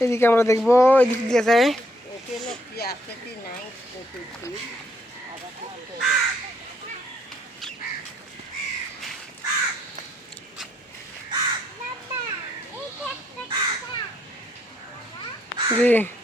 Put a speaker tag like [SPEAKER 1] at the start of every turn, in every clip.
[SPEAKER 1] এদিকে আমরা দেখব এদিক দিয়ে যায়
[SPEAKER 2] এখানে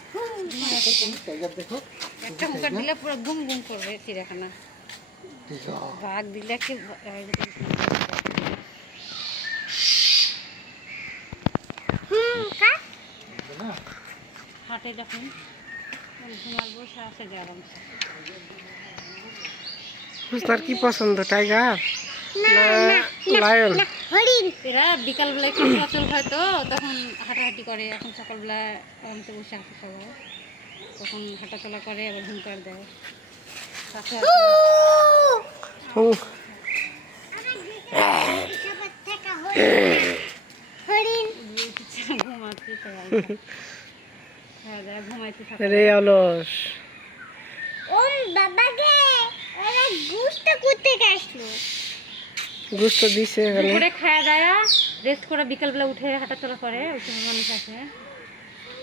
[SPEAKER 3] একটা মুখা দিলে পুরো গুম গুম করবে চিড়িয়াখানা বাঘ দিলে কি হাটে যখন ঘুমার বসে আছে যে আরামসে
[SPEAKER 1] আপনার কি পছন্দ টাইগার না লায়ন
[SPEAKER 3] এরা বিকালবেলা একটু চলাচল হয় তো তখন হাঁটাহাঁটি করে এখন সকালবেলা আরামসে বসে আছে সবাই তখন হাঁটাচলা করে আবার হুঙ্কার দেয়। সাথে
[SPEAKER 1] হুম,
[SPEAKER 3] ঘুমাচ্ছি সবাই খাওয়া দাওয়া ঘুমাইছি সকালে
[SPEAKER 1] রে অলস গুস্ত দিছে
[SPEAKER 3] দুপুরে খাওয়া দাওয়া রেস্ট করে বিকালবেলা উঠে হাঁটা চলা করে ওই সময় মানুষ আছে